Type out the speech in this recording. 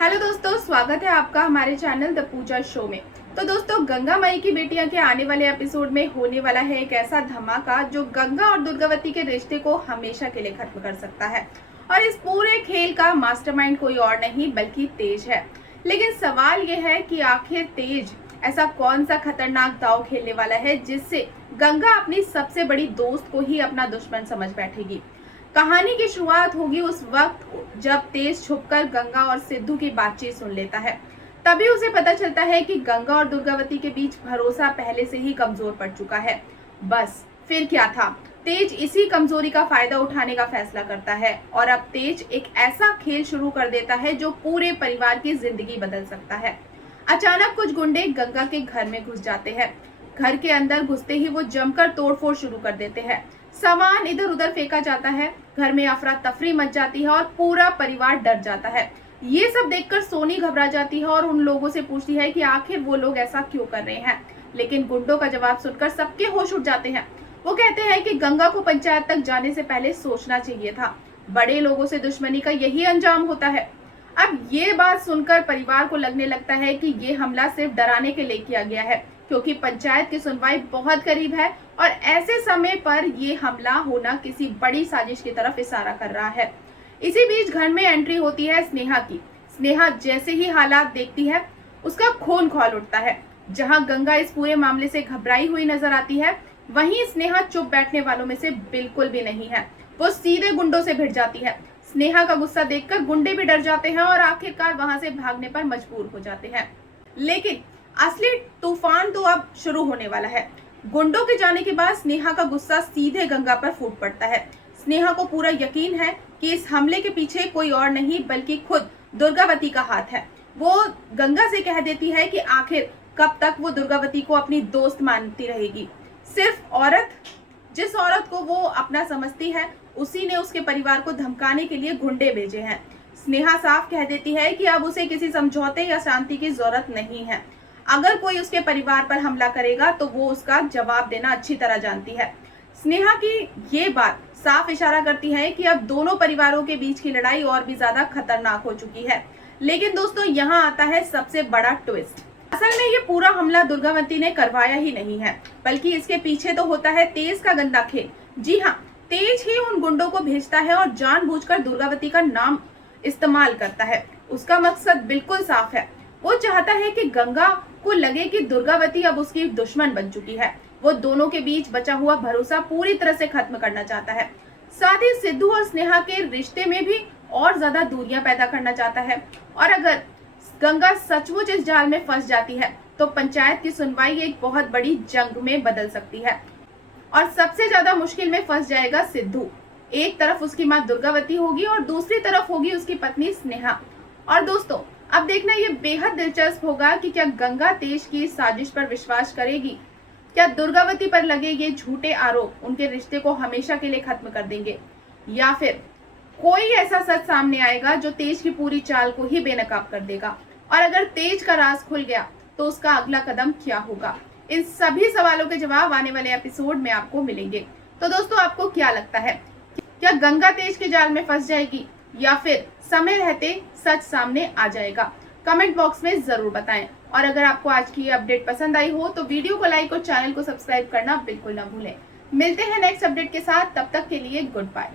Hello दोस्तों, स्वागत है आपका हमारे चैनल द पूजा शो में। तो दोस्तों, गंगा माई की बेटियां के आने वाले एपिसोड में होने वाला है एक ऐसा धमाका जो गंगा और दुर्गावती के रिश्ते को हमेशा के लिए खत्म कर सकता है। और इस पूरे खेल का मास्टरमाइंड कोई और नहीं बल्कि तेज है। लेकिन सवाल ये है कि आखिर तेज ऐसा कौन सा खतरनाक दांव खेलने वाला है जिससे गंगा अपनी सबसे बड़ी दोस्त को ही अपना दुश्मन समझ बैठेगी। कहानी की शुरुआत होगी उस वक्त जब तेज छुपकर गंगा और सिद्धू की बातचीत सुन लेता है। तभी उसे पता चलता है कि गंगा और दुर्गावती के बीच भरोसा पहले से ही कमजोर पड़ चुका है। बस फिर क्या था, तेज इसी कमजोरी का फायदा उठाने का फैसला करता है और अब तेज एक ऐसा खेल शुरू कर देता है जो पूरे परिवार की जिंदगी बदल सकता है। अचानक कुछ गुंडे गंगा के घर में घुस जाते हैं। घर के अंदर घुसते ही वो जमकर तोड़फोड़ शुरू कर देते हैं। सामान इधर उधर फेंका जाता है, घर में अफरा तफरी मच जाती है और पूरा परिवार डर जाता है। ये सब देखकर सोनी घबरा जाती है और उन लोगों से पूछती है कि आखिर वो लोग ऐसा क्यों कर रहे हैं। लेकिन गुंडों का जवाब सुनकर सबके होश उड़ जाते हैं। वो कहते हैं कि गंगा को पंचायत तक जाने से पहले सोचना चाहिए था। बड़े लोगों से दुश्मनी का यही अंजाम होता है। अब ये बात सुनकर परिवार को लगने लगता है कि ये हमला सिर्फ डराने के लिए किया गया है, क्योंकि पंचायत की सुनवाई बहुत करीब है और ऐसे समय पर ये हमला होना किसी बड़ी साजिश की तरफ इशारा कर रहा है। इसी बीच घर में एंट्री होती है स्नेहा की। स्नेहा जैसे ही हालात देखती है उसका खून खौल उठता है। जहां गंगा इस पूरे मामले से घबराई हुई नजर आती है, वहीं स्नेहा चुप बैठने वालों में से बिल्कुल भी नहीं है। वो सीधे गुंडों से भिड़ जाती है। स्नेहा का गुस्सा देखकर गुंडे भी डर जाते हैं और आखिरकार वहां से भागने पर मजबूर हो जाते हैं। लेकिन असली तूफान तो अब शुरू होने वाला है। गुंडों के जाने के बाद स्नेहा का गुस्सा सीधे गंगा पर फूट पड़ता है। स्नेहा को पूरा यकीन है कि इस हमले के पीछे कोई और नहीं बल्कि खुद दुर्गावती का हाथ है। वो गंगा से कह देती है कि आखिर कब तक वो दुर्गावती को अपनी दोस्त मानती रहेगी। सिर्फ जिस औरत को वो अपना समझती है उसी ने उसके परिवार को धमकाने के लिए गुंडे भेजे हैं। स्नेहा साफ कह देती है कि अब उसे किसी समझौते या शांति की जरूरत नहीं है। अगर कोई उसके परिवार पर हमला करेगा तो वो उसका जवाब देना अच्छी तरह जानती है। स्नेहा की ये बात साफ इशारा करती है कि अब दोनों परिवारों के बीच की लड़ाई और भी ज्यादा खतरनाक हो चुकी है। लेकिन दोस्तों, यहाँ आता है सबसे बड़ा ट्विस्ट। असल में ये पूरा हमला दुर्गावती ने करवाया ही नहीं है, बल्कि इसके पीछे तो होता है तेज का गंदा खेल। जी हाँ, तेज ही उन गुंडों को भेजता है और जानबूझकर दुर्गावती का नाम इस्तेमाल करता है। उसका मकसद बिल्कुल साफ है। वो चाहता है कि गंगा को लगे कि दुर्गावती अब उसकी दुश्मन बन चुकी है। वो दोनों के बीच बचा हुआ भरोसा पूरी तरह से खत्म करना चाहता है। साथ ही सिद्धू और स्नेहा के रिश्ते में भी और ज्यादा दूरियां पैदा करना चाहता है। और अगर गंगा सचमुच इस जाल में फंस जाती है तो पंचायत की सुनवाई एक बहुत बड़ी जंग में बदल सकती है और सबसे ज्यादा मुश्किल में फंस जाएगा सिद्धू। एक तरफ उसकी माँ दुर्गावती होगी और दूसरी तरफ होगी उसकी पत्नी स्नेहा। और दोस्तों, अब देखना ये बेहद दिलचस्प होगा कि क्या गंगा तेज की इस साजिश पर विश्वास करेगी। क्या दुर्गावती पर लगे ये झूठे आरोप उनके रिश्ते को हमेशा के लिए खत्म कर देंगे, या फिर कोई ऐसा सच सामने आएगा जो तेज की पूरी चाल को ही बेनकाब कर देगा। और अगर तेज का राज खुल गया तो उसका अगला कदम क्या होगा। इन सभी सवालों के जवाब आने वाले एपिसोड में आपको मिलेंगे। तो दोस्तों, आपको क्या लगता है, क्या गंगा तेज के जाल में फंस जाएगी या फिर समय रहते सच सामने आ जाएगा? कमेंट बॉक्स में जरूर बताएं। और अगर आपको आज की ये अपडेट पसंद आई हो तो वीडियो को लाइक और चैनल को सब्सक्राइब करना बिल्कुल ना भूलें। मिलते हैं नेक्स्ट अपडेट के साथ, तब तक के लिए गुड बाय।